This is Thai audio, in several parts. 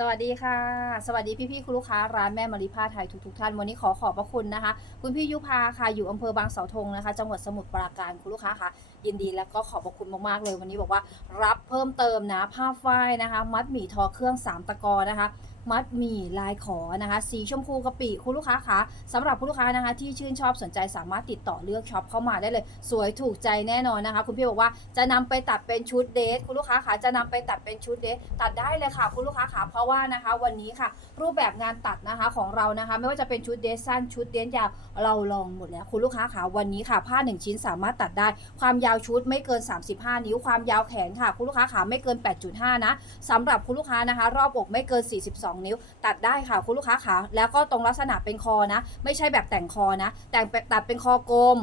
สวัสดีค่ะ สวัสดีพี่ๆคุณลูกค้าร้านแม่มาริพาไทยทุกๆท่านวันนี้ขอขอบพระคุณนะคะ คุณพี่ยุพาค่ะอยู่อำเภอบางเสาธงนะคะ จังหวัดสมุทรปราการคุณลูกค้าค่ะ ยินดีและก็ขอบพระคุณมากๆเลย วันนี้บอกว่ารับเพิ่มเติมนะผ้าฝ้ายนะคะ มัดหมี่ทอเครื่องสามตะกอนะคะ มัดหมี่ลายขอนะคะ สีชมพูกะปิคุณลูกค้าคะสำหรับคุณลูกค้านะคะ ที่ชื่นชอบสนใจสามารถติดต่อเลือกช็อปเข้ามาได้เลย สวยถูกใจแน่นอนนะคะ คุณพี่บอกว่าจะนำไปตัดเป็นชุดเดทคุณลูกค้าคะจะนำไปตัดเป็นชุดเดทตัดได้เลยค่ะ คุณลูกค้าคะเพราะว่านะคะ วันนี้ค่ะ รูปแบบงานตัดนะคะของเรานะคะ ไม่ว่าจะเป็นชุดเดทสั้นชุดเดทยาวเราลองหมดแล้วคุณลูกค้าคะวันนี้ค่ะผ้า 1 ชิ้นสามารถตัดได้ ความยาวชุดไม่เกิน 35 นิ้วความยาวแขนค่ะ คุณลูกค้าขาไม่เกิน 8.5 นะสำหรับคุณลูกค้านะคะ รอบอกไม่เกิน 42นิ้ว ตัดได้ค่ะคุณลูกค้าขาแล้วก็ตรงลักษณะเป็นคอนะ ไม่ใช่แบบแต่งคอนะ แต่งตัดเป็นคอกลม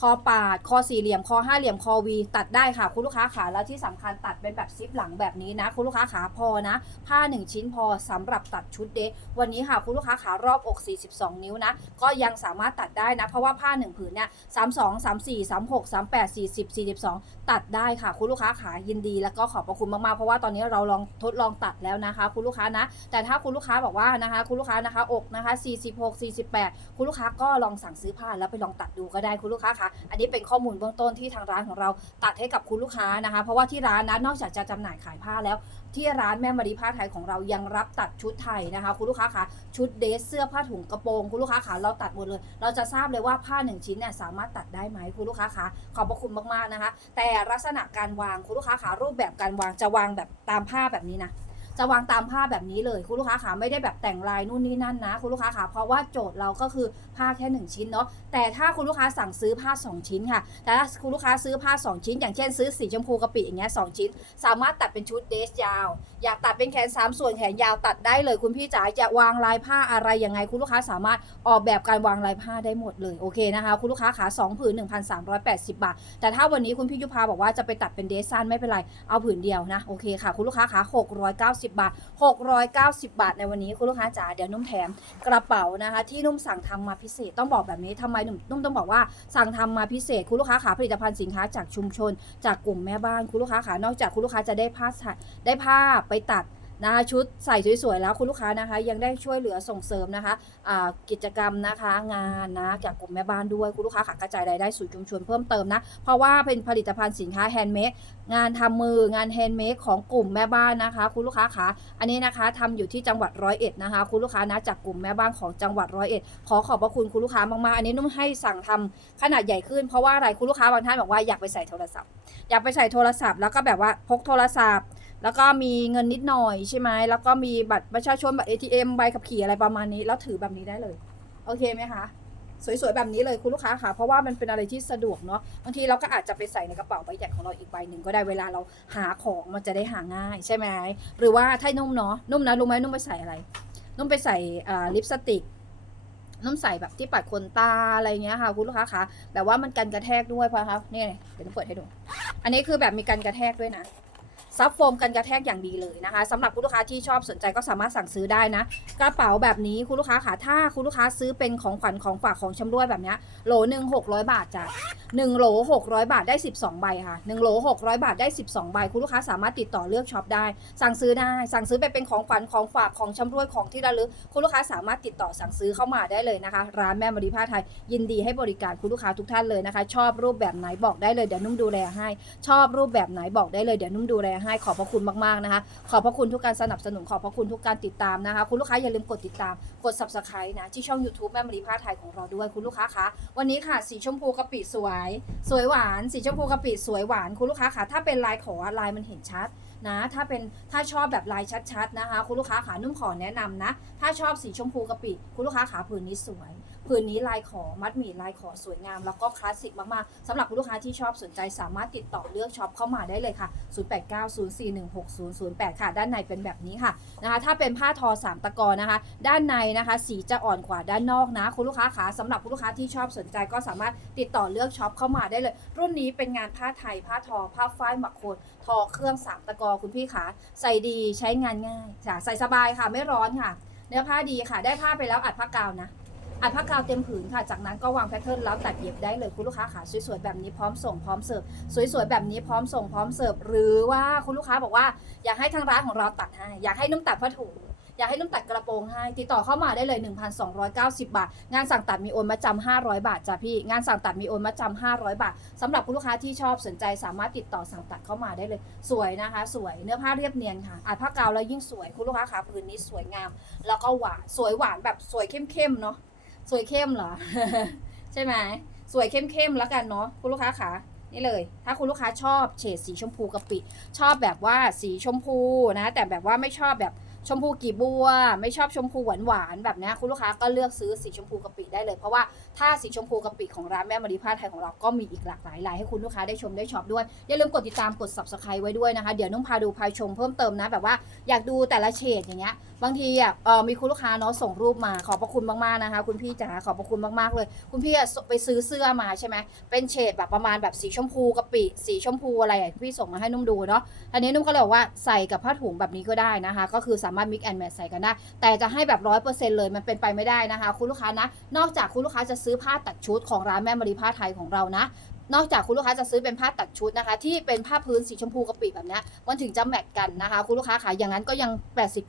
คอปาด คอสี่เหลี่ยม คอห้าเหลี่ยม คอวี ตัดได้ค่ะคุณลูกค้าขาแล้วที่สำคัญตัดเป็นแบบซิปหลังแบบนี้นะคุณลูกค้าขาพอนะ ผ้า 1 ชิ้นพอสำหรับตัดชุดเดทวันนี้ค่ะคุณลูกค้าขารอบอก 42 นิ้วนะ ก็ยังสามารถตัดได้นะ เพราะว่าผ้า 1 ผืนเนี่ย32 34 36 38 40 42ตัดได้ค่ะคุณลูกค้าขายินดี แล้วก็ขอบพระคุณมากๆ เพราะว่าตอนนี้เราลองทดลองตัดแล้วนะคะ คุณลูกค้านะ แต่ถ้าคุณลูกค้าบอกว่านะคะ คุณลูกค้านะคะอกนะคะ46 48 คุณลูกค้าก็ลองสั่งซื้อผ้าแล้วไปลองตัดดูก็ได้คุณลูกค้าคะอันนี้เป็นข้อมูลเบื้องต้นที่ทางร้านของเราตัดให้กับคุณลูกค้านะคะ เพราะว่าที่ร้านนะนอกจากจะจำหน่ายขายผ้าแล้ว ที่ร้านแม่มารีผ้าไทยของเรายังรับตัดชุดไทยนะคะ คุณลูกค้าคะชุดเดรสเสื้อผ้าถุงกระโปรงคุณลูกค้าคะเราตัดหมดเลย เราจะทราบเลยว่าผ้าหนึ่งชิ้นเนี่ยสามารถตัดได้ไหมคุณลูกค้าคะขอบพระคุณมากๆนะคะ แต่ลักษณะการวางคุณลูกค้าคะรูปแบบการวางจะวางแบบตามผ้าแบบนี้นะ จะวางตามผ้าแบบนี้เลยคุณลูกค้าขาไม่ได้แบบแต่งลายนู่นนี่นั่นนะ คุณลูกค้าขาเพราะว่าโจทย์เราก็คือผ้าแค่ 1 ชิ้นเนาะแต่ถ้าคุณลูกค้าสั่งซื้อผ้า 2 ชิ้นค่ะ แต่ถ้าคุณลูกค้าซื้อผ้า 2 ชิ้น อย่างเช่นซื้อสีชมพูกะปิอย่างเงี้ยสชิ้น สามารถตัดเป็นชุดเดรสยาว อยากตัดเป็นแขน 3 ส่วนแขนยาวตัดได้เลย คุณพี่จ๋าจะวางลายผ้าอะไรยังไงคุณลูกค้าสามารถออกแบบการวางลายผ้าได้หมดเลยโอเคนะคะคุณลูกค้าขา2ผืน1,380 บาท แต่ถ้าวันนี้คุณพี่ยุพาบอกว่าจะไปตัดเป็นเดรสสั้นไม่เป็นไรเอาผืนเดียวนะโอเคค่ะคุณลูกค้าขา690บาท 690 บาทในวันนี้คุณลูกค้าจ๋าเดี๋ยวนุ่มแถมกระเป๋านะคะ ที่นุ่มสั่งทำมาพิเศษต้องบอกแบบนี้ทำไมนุ่มนุ่มต้องบอกว่าสั่งทำมาพิเศษคุณลูกค้าขาผลิตภัณฑ์สินค้าจากชุมชน จากกลุ่มแม่บ้านคุณลูกค้าขานอกจากคุณลูกค้าจะได้ผ้าใส่ได้ผ้าไปตัด นะคะชุดใส่สวยๆแล้วคุณลูกค้านะคะ ยังได้ช่วยเหลือส่งเสริมนะคะอ่ากิจกรรมนะคะงานนะจากกลุ่มแม่บ้านด้วยคุณลูกค้าขากระจายรายได้สู่ชุมชนเพิ่มเติมนะ เพราะว่าเป็นผลิตภัณฑ์สินค้าแฮนด์เมดงานทำมืองานแฮนด์เมดของกลุ่มแม่บ้านนะคะ คุณลูกค้าคะอันนี้นะคะทำอยู่ที่จังหวัดร้อยเอ็ดนะคะ คุณลูกค้านะจากกลุ่มแม่บ้านของจังหวัดร้อยเอ็ดขอขอบพระคุณคุณลูกค้ามากๆอันนี้นุ่มให้สั่งทำขนาดใหญ่ขึ้นเพราะว่าอะไรคุณลูกค้าบางท่านบอกว่าอยากไปใส่โทรศัพท์ อยากไปใส่โทรศัพท์แล้วก็แบบว่าพกโทรศัพท์ แล้วก็มีเงินนิดหน่อยใช่ไหมแล้วก็มีบัตรประชาชนบัตร ATM ใบขับขี่อะไรประมาณนี้ แล้วถือแบบนี้ได้เลย โอเคไหมคะ สวยๆแบบนี้เลยคุณลูกค้าค่ะ เพราะว่ามันเป็นอะไรที่สะดวกเนาะ บางทีเราก็อาจจะไปใส่ในกระเป๋าใบใหญ่ของเราอีกใบหนึ่งก็ได้เวลาเราหาของมันจะได้หาง่ายใช่ไหม หรือว่าถ้านุ่มเนาะ นุ่มนะรู้ไหมนุ่มไปใส่อะไร นุ่มไปใส่ลิปสติกนุ่มใส่แบบที่ปัดขนตาอะไรเงี้ยค่ะคุณลูกค้าคะแบบว่ามันกันกระแทกด้วยเพราะคะนี่เดี๋ยวเปิดให้ดู อันนี้คือแบบมีกันกระแทกด้วยนะ ซับโฟมกันกระแทกอย่างดีเลยนะคะสำหรับคุณลูกค้าที่ชอบสนใจก็สามารถสั่งซื้อได้นะ กระเป๋าแบบนี้คุณลูกค้าค่ะถ้าคุณลูกค้าซื้อเป็นของขวัญของฝากของชำรวยแบบนี้โหลหนึ่งหกร้อยบาทจ้ะหนึ่งโหลหกร้อยบาทได้สิบสองใบค่ะหนึ่งโหลหกร้อยบาทได้สิบสองใบคุณลูกค้าสามารถติดต่อเลือกช็อปได้ สั่งซื้อได้ สั่งซื้อไปเป็นของขวัญของฝากของชำรวยของที่ระลึกคุณลูกค้าสามารถติดต่อสั่งซื้อเข้ามาได้เลยนะคะ ร้านแม่มารีผ้าไทยยินดีให้บริการคุณลูกค้าทุกท่านเลยนะคะ ชอบรูปแบบไหนบอกได้เลยเดี๋ยวนุ่มดูแลให้ ชอบรูปแบบไหนบอกได้เลยเดี๋ยวนุ่มดูแลให้ขอบพระคุณมากๆนะคะ ขอบพระคุณทุกการสนับสนุนขอบพระคุณทุกการติดตามนะคะ คุณลูกค้าอย่าลืมกดติดตาม กด subscribe นะที่ช่อง YouTube แม่มรีผ้าไทยของเราด้วยคุณลูกค้าคะวันนี้ค่ะสีชมพูกะปิสวย สวยหวานสีชมพูกะปิสวยหวานคุณลูกค้าคะถ้าเป็นลายขอลายมันเห็นชัดนะถ้าเป็นถ้าชอบแบบลายชัดๆนะคะ คุณลูกค้าขานุ่มขอแนะนำนะ ถ้าชอบสีชมพูกะปิ คุณลูกค้าขาผืนนี้สวย ผืนนี้ลายขอมัดหมี่ลายขอสวยงาม แล้วก็คลาสสิกมากๆสำหรับคุณลูกค้าที่ชอบสนใจสามารถติดต่อเลือกช็อปเข้ามาได้เลยค่ะ 0890416008 ค่ะ ด้านในเป็นแบบนี้ค่ะนะคะถ้าเป็นผ้าทอสามตะกอนนะคะ ด้านในนะคะสีจะอ่อนกว่าด้านนอกนะคุณลูกค้าขาสำหรับคุณลูกค้าที่ชอบสนใจก็สามารถติดต่อเลือกช็อปเข้ามาได้เลย รุ่นนี้เป็นงานผ้าไทย ผ้าทอ ผ้าฝ้ายหมักโคนทอเครื่องสามตะกอคุณพี่ขาใส่ดีใช้งานง่ายจ้ะใส่สบายค่ะไม่ร้อนค่ะ เนื้อผ้าดีค่ะ ได้ผ้าไปแล้วอัดผ้ากาวนะ อัดผ้ากาวเต็มผืนค่ะ จากนั้นก็วางแพทเทิร์นแล้วตัดเย็บได้เลยคุณลูกค้าขาสวยๆแบบนี้พร้อมส่งพร้อมเสิร์ฟสวยๆแบบนี้พร้อมส่งพร้อมเสิร์ฟหรือว่าคุณลูกค้าบอกว่าอยากให้ทางร้านของเราตัดให้อยากให้นุ่มตัดผ้าถุงอยากให้นุ่มตัดกระโปรงให้ ติดต่อเข้ามาได้เลย 1,290 บาท งานสั่งตัดมีโอนมาจำ500 บาทจ้ะพี่ งานสั่งตัดมีโอนมาจำ500 บาทสำหรับคุณลูกค้าที่ชอบสนใจสามารถติดต่อสั่งตัดเข้ามาได้เลย สวยนะคะ สวยเนื้อผ้าเรียบเนียนค่ะอาจผ้ากาวแล้วยิ่งสวยคุณลูกค้าขาผืนนี้สวยงาม แล้วก็หวานสวยหวานแบบสวยเข้มๆเนาะ สวยเข้มเหรอ ใช่ไหมสวยเข้มๆแล้วกันเนาะคุณลูกค้าขานี่เลย ถ้าคุณลูกค้าชอบเฉดสีชมพูกะปิ ชอบแบบว่าสีชมพูนะ แต่แบบว่าไม่ชอบแบบ ชมพูกี่บัว ไม่ชอบชมพูหวานหวานๆแบบนี้คุณลูกค้าก็เลือกซื้อสีชมพูกะปิได้เลย เพราะว่าถ้าสีชมพูกะปิของร้านแม่มารีผ้าไทยของเราก็มีอีกหลากหลายลายให้คุณลูกค้าได้ชมได้ช็อปด้วย อย่าลืมกดติดตามกด subscribe ไว้ด้วยนะคะ เดี๋ยวนุ่งพาดูพาชมเพิ่มเติมนะแบบว่าอยากดูแต่ละเฉดอย่างเงี้ยบางทีอะมีคุณลูกค้าเนาะส่งรูปมาขอบพระคุณมากๆนะคะ คุณพี่จ๋าขอบพระคุณมากๆเลย คุณพี่อะไปซื้อเสื้อมาใช่ไหมเป็นเฉดแบบประมาณแบบสีชมพูกะปิสีชมพูอะไรอะพี่ส่งมาให้นุ่มดูเนาะอันนี้นุ่มก็เลยบอกว่าใส่กับผ้าถุงแบบนี้ก็ได้นะคะ ก็คือสามารถ mix and match ใส่กันได้ แต่จะให้แบบร้อยเปอร์เซ็นต์เลยมันเป็นไปไม่ได้นะคะ คุณลูกค้านะ นอกจากคุณลูกค้าจะซื้อผ้าตัดชุดของร้านแม่มารีผ้าไทยของเรานะนอกจากคุณลูกค้าจะซื้อเป็นผ้าตัดชุดนะคะ ที่เป็นผ้าพื้นสีชมพูกะปิแบบนี้มันถึงจะแมทกันนะคะ คุณลูกค้าค่ะอย่างนั้นก็ยัง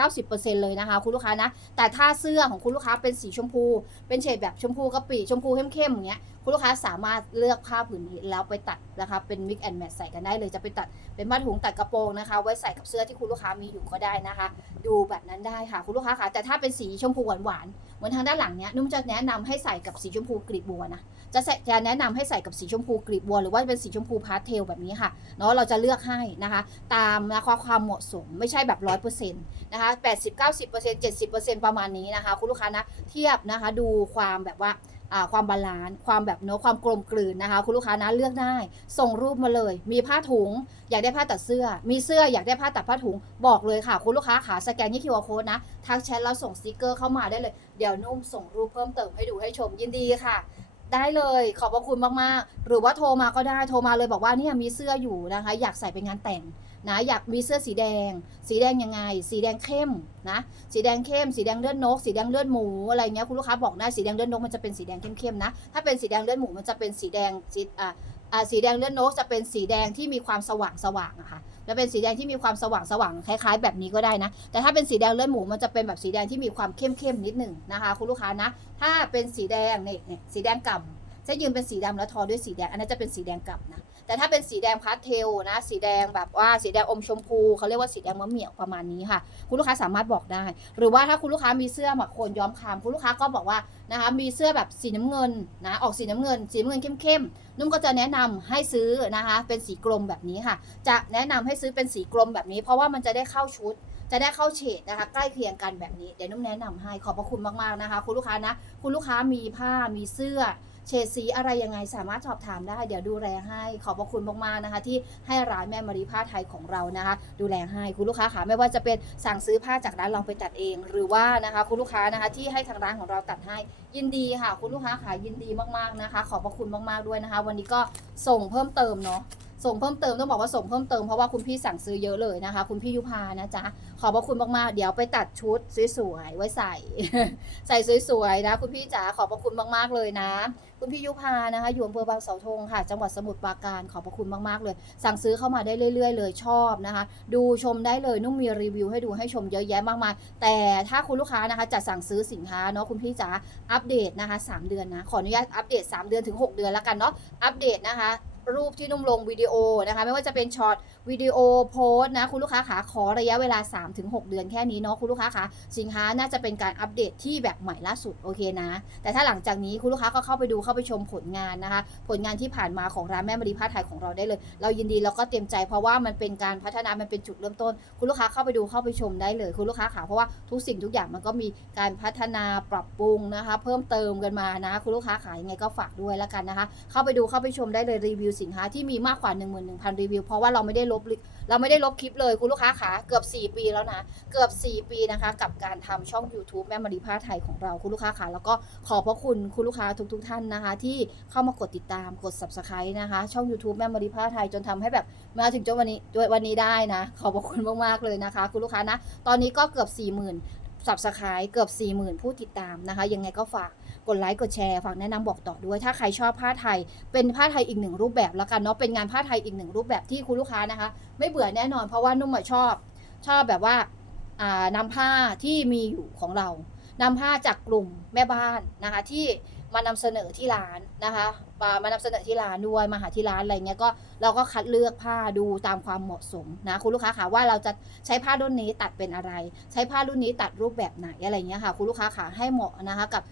80-90%เลยนะคะ คุณลูกค้านะ แต่ถ้าเสื้อของคุณลูกค้าเป็นสีชมพู เป็นเฉดแบบชมพูกะปิชมพูเข้มๆอย่างเงี้ย คุณลูกค้าสามารถเลือกผ้าผืนนี้แล้วไปตัดนะคะเป็น mix and match ใส่กันได้เลยจะไปตัดเป็นผ้าถุงตัดกระโปรงนะคะ ไว้ใส่กับเสื้อที่คุณลูกค้ามีอยู่ก็ได้นะคะ ดูแบบนั้นได้ค่ะคุณลูกค้าค่ะแต่ถ้าเป็นสีชมพูหวานๆเหมือนทางด้านหลังเนี้ยนุ่มจะแนะนำให้ใส่กับสีชมพูกลีบบัวนะจะใสจะแนะนำให้ใส่กับสีชมพูกลีบบัว หรือว่าเป็นสีชมพูพาสเทลแบบนี้ค่ะเนาะเราจะเลือกให้นะคะ ตามนะคะความเหมาะสมไม่ใช่แบบร้อยเปอร์เซ็นต์นะคะแปดสิบเก้าสิบเปอร์เซ็นต์เจ็ดสิบเปอร์เซ็นต์ประมาณนี้นะคะ คุณลูกค้านะเทียบนะคะดูความแบบว่า ความบาลานซ์ความแบบเนาะความกลมกลืนนะคะ คุณลูกค้านะเลือกได้ ส่งรูปมาเลย มีผ้าถุง อยากได้ผ้าตัดเสื้อ มีเสื้ออยากได้ผ้าตัดผ้าถุงบอกเลยค่ะ คุณลูกค้าขาสแกนยี่คิวอาร์โค้ดนะทักแชทแล้วส่งสติกเกอร์เข้ามาได้เลย เดี๋ยวนุ่มส่งรูปเพิ่มเติมให้ดูให้ชมยินดีค่ะได้เลยขอบพระคุณมาก ๆ หรือว่าโทรมาก็ได้โทรมาเลยบอกว่าเนี่ยมีเสื้ออยู่นะคะ อยากใส่ไปงานแต่ง นะอยากมีเสื้อสีแดง สีแดงยังไง สีแดงเข้มนะ สีแดงเข้ม สีแดงเลือดนก สีแดงเลือดหมูอะไรเงี้ยคุณลูกค้าบอกได้สีแดงเลือดนกมันจะเป็นสีแดงเข้มๆนะ ถ้าเป็นสีแดงเลือดหมูมันจะเป็นสีแดงสีอ่าอ่าสีแดงเลือดนกจะเป็นสีแดงที่มีความสว่างสว่างอะค่ะจะเป็นสีแดงที่มีความสว่างสว่างคล้ายๆ แบบนี้ก็ได้นะ แต่ถ้าเป็นสีแดงเลือดหมูมันจะเป็นแบบสีแดงที่มีความเข้มๆนิดหนึ่งนะคะ คุณลูกค้านะ ถ้าเป็นสีแดงเนี่ยสีแดงก่ำ จะยืนเป็นสีดำแล้วทอด้วยสีแดง อันนั้นจะเป็นสีแดงก่ำนะ แต่ถ้าเป็นสีแดงพาสเทลนะ สีแดงแบบว่าสีแดงอมชมพูเขาเรียกว่าสีแดงมะเหมี่ยวประมาณนี้ค่ะ คุณลูกค้าสามารถบอกได้ หรือว่าถ้าคุณลูกค้ามีเสื้อหมักโคนย้อมคามคุณลูกค้าก็บอกว่านะคะมีเสื้อแบบสีน้ำเงินนะออกสีน้ำเงิน สีน้ำเงินเข้มๆนุ่มก็จะแนะนำให้ซื้อนะคะเป็นสีกลมแบบนี้ค่ะ จะแนะนำให้ซื้อเป็นสีกลมแบบนี้ เพราะว่ามันจะได้เข้าชุดจะได้เข้าเฉดนะคะใกล้เคียงกันแบบนี้เดี๋ยวนุ่มแนะนำให้ขอบพระคุณมากๆนะคะ คุณลูกค้านะ คุณลูกค้ามีผ้ามีเสื้อ เฉดสีอะไรยังไงสามารถสอบถามได้ เดี๋ยวดูแลให้ขอบพระคุณมากๆนะคะ ที่ให้ร้านแม่มารีผ้าไทยของเรานะคะ ดูแลให้คุณลูกค้าค่ะไม่ว่าจะเป็นสั่งซื้อผ้าจากร้านลองไปตัดเอง หรือว่านะคะคุณลูกค้านะคะที่ให้ทางร้านของเราตัดให้ยินดีค่ะ คุณลูกค้าค่ะยินดีมากๆนะคะ ขอบพระคุณมากๆด้วยนะคะ วันนี้ก็ส่งเพิ่มเติมเนาะ ส่งเพิ่มเติมต้องบอกว่าส่งเพิ่มเติมเพราะว่าคุณพี่สั่งซื้อเยอะเลยนะคะ คุณพี่ยุพานะจ๊ะขอบพระคุณมากๆเดี๋ยวไปตัดชุดสวยๆไว้ใส่ ใส่สวยๆนะ คุณพี่จ๋าขอบพระคุณมากๆเลยนะ คุณพี่ยุพานะคะอยู่อำเภอบางเสาธงค่ะ จังหวัดสมุทรปราการขอบพระคุณมากๆเลย สั่งซื้อเข้ามาได้เรื่อย ๆ เลยชอบนะคะ ดูชมได้เลยนุ่มมีรีวิวให้ดูให้ชมเยอะแยะมากมายแต่ถ้าคุณลูกค้านะคะจะสั่งซื้อสินค้าเนาะคุณพี่จ๋าอัปเดตนะคะ 3 เดือนนะขออนุญาตอัปเดต 3 เดือนถึง 6 เดือนแล้วกันเนาะอัปเดตนะคะ รูปที่นุ่มลงวิดีโอนะคะไม่ว่าจะเป็นช็อตวิดีโอโพสนะคุณลูกค้าขาขอระยะเวลา 3-6 เดือนแค่นี้เนาะคุณลูกค้าขาสินค้าน่าจะเป็นการอัปเดตที่แบบใหม่ล่าสุดโอเคนะ แต่ถ้าหลังจากนี้คุณลูกค้าก็เข้าไปดูเข้าไปชมผลงานนะคะ ผลงานที่ผ่านมาของร้านแม่มารีผ้าไทยของเราได้เลย เรายินดีแล้วก็เตรียมใจเพราะว่ามันเป็นการพัฒนามันเป็นจุดเริ่มต้น คุณลูกค้าเข้าไปดูเข้าไปชมได้เลย คุณลูกค้าขาเพราะว่าทุกสิ่งทุกอย่างมันก็มีการพัฒนาปรับปรุงนะคะ เพิ่มเติมกันมานะ คุณลูกค้าขายังไงก็ฝากด้วยแล้วกันนะคะ เข้าไปดูเข้าไปชมได้เลยรีวิวสินค้าที่มีมากกว่า 11,000 รีวิว เพราะว่าเราไม่ได้ลบเราไม่ได้ลบคลิปเลยคุณลูกค้าขาเกือบ 4 ปีแล้วนะ เกือบ 4 ปีนะคะ กับการทำช่อง YouTube แม่มารีผ้าไทยของเราคุณลูกค้าขาแล้วก็ขอบพระคุณคุณลูกค้าทุกๆทท่านนะคะ ที่เข้ามากดติดตามกด subscribe นะคะ ช่อง YouTube แม่มารีผ้าไทยจนทำให้แบบมาถึงจนวันนี้วันนี้ได้นะ ขอบพระคุณมากๆเลยนะคะ คุณลูกค้านะ ตอนนี้ก็เกือบ 40,000 subscribe เกือบ 40,000 ผู้ติดตามนะคะ ยังไงก็ฝาก กดไลค์กดแชร์ฝากแนะนำบอกต่อด้วย ถ้าใครชอบผ้าไทย เป็นผ้าไทยอีกหนึ่งรูปแบบแล้วกันเนาะเป็นงานผ้าไทยอีกหนึ่งรูปแบบที่คุณลูกค้านะคะ ไม่เบื่อแน่นอน เพราะว่านุ่มอะชอบ ชอบแบบว่าานำผ้าที่มีอยู่ของเรานำผ้าจากกลุ่มแม่บ้านนะคะ ที่มานำเสนอที่ร้านนะคะมามานำเสนอที่ร้านด้วยมาหาที่ร้านอะไรเงี้ยก็เราก็คัดเลือกผ้าดูตามความเหมาะสมนะคุณลูกค้าค่ะว่าเราจะใช้ผ้ารุ่นนี้ตัดเป็นอะไร ใช้ผ้ารุ่นนี้ตัดรูปแบบไหนอะไรเงี้ยค่ะคุณลูกค้าค่ะให้เหมาะนะคะกับ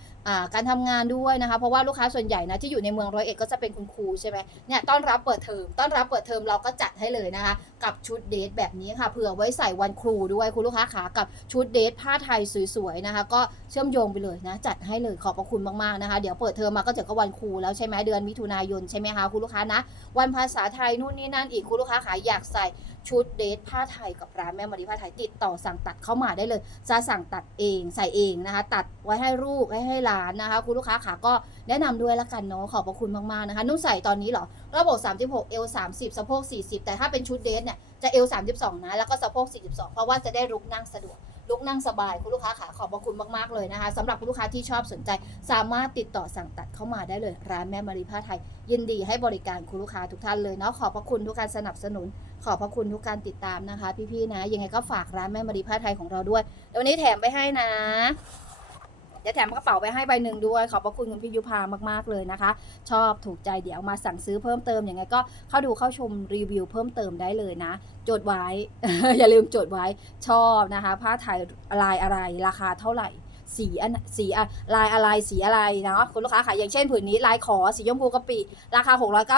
การทำงานด้วยนะคะ เพราะว่าลูกค้าส่วนใหญ่นะที่อยู่ในเมืองร้อยเอ็ดก็จะเป็นคุณครูใช่ไหมเนี่ยต้อนรับเปิดเทอมต้อนรับเปิดเทอมเราก็จัดให้เลยนะคะ กับชุดเดทแบบนี้ค่ะเผื่อไว้ใส่วันครูด้วยคุณลูกค้าขากับชุดเดทผ้าไทยสวยๆนะคะ ก็เชื่อมโยงไปเลยนะ จัดให้เลยขอบพระคุณมากๆนะคะ เดี๋ยวเปิดเทอมมาก็จะก็วันครูแล้วใช่ไหมเดือนมิถุนายนใช่ไหมคะคุณลูกค้านะ วันภาษาไทยนู่นนี่นั่นอีกคุณลูกค้าขาอยากใส่ ชุดเดทผ้าไทยกับร้านแม่มารีผ้าไทยติดต่อสั่งตัดเข้ามาได้เลย จะสั่งตัดเองใส่เองนะคะ ตัดไว้ให้ลูกให้ให้หลานนะคะ คุณลูกค้าขาก็แนะนำด้วยละกันเนาะขอบพระคุณมากๆนะคะนุ่นใส่ตอนนี้เหรอระบบ 36 เอล 30 สะโพก 40 แต่ถ้าเป็นชุดเดทเนี่ยจะเอล 32 นะ แล้วก็สะโพก 42 เพราะว่าจะได้ลุกนั่งสะดวก ลุกนั่งสบายคุณลูกค้าขาขอบพระคุณมากๆเลยนะคะสำหรับคุณลูกค้าที่ชอบสนใจ สามารถติดต่อสั่งตัดเข้ามาได้เลย ร้านแม่มารีผ้าไทย ยินดีให้บริการคุณลูกค้าทุกท่านเลยเนาะขอบพระคุณทุกการสนับสนุน ขอบพระคุณทุกการติดตามนะคะ พี่ๆนะยังไงก็ฝากร้านแม่มารีผ้าไทยของเราด้วยเดี๋ยววันนี้แถมไปให้นะ จะแถมกระเป๋าไปให้ใบหนึ่งด้วย ขอบพระคุณคุณพี่ยุพามากๆเลยนะคะ ชอบถูกใจเดี๋ยวมาสั่งซื้อเพิ่มเติมยังไงก็เข้าดูเข้าชมรีวิวเพิ่มเติมได้เลยนะ จดไว้ อย่าลืมจดไว้ชอบนะคะ ผ้าไทยลายอะไรราคาเท่าไหร่ สีอันสีอะลายอะไรสีอะไรเนาะคุณลูกค้าค่ะอย่างเช่นผืนนี้ลายขอสีชมพูกะปิ ราคา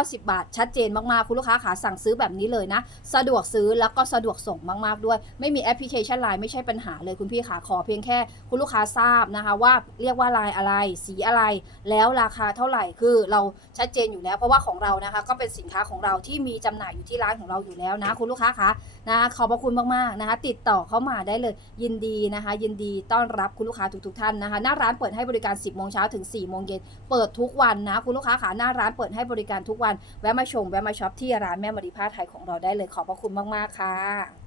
690 บาท ชัดเจนมากๆ คุณลูกค้าค่ะสั่งซื้อแบบนี้เลยนะ สะดวกซื้อแล้วก็สะดวกส่งมากๆด้วย ไม่มีแอปพลิเคชันไลน์ไม่ใช่ปัญหาเลยคุณพี่ขาขอเพียงแค่คุณลูกค้าทราบนะคะว่าเรียกว่าลายอะไร สีอะไร แล้วราคาเท่าไหร่คือเราชัดเจนอยู่แล้ว เพราะว่าของเรานะคะก็เป็นสินค้าของเราที่มีจำหน่ายอยู่ที่ร้านของเราอยู่แล้วนะ คุณลูกค้าคะนะขอบพระคุณมากๆนะคะติดต่อเข้ามาได้เลยยินดีนะคะ ยินดีต้อนรับคุณลูกค้าทุกทุกท่านนะคะ หน้าร้านเปิดให้บริการ 10 โมงเช้าถึง 4 โมงเย็น เปิดทุกวันนะ คุณลูกค้าขาหน้าร้านเปิดให้บริการทุกวัน แวะมาชม แวะมาช็อปที่ร้านแม่มารีผ้าไทยของเราได้เลย ขอบพระคุณมาก ๆ ค่ะ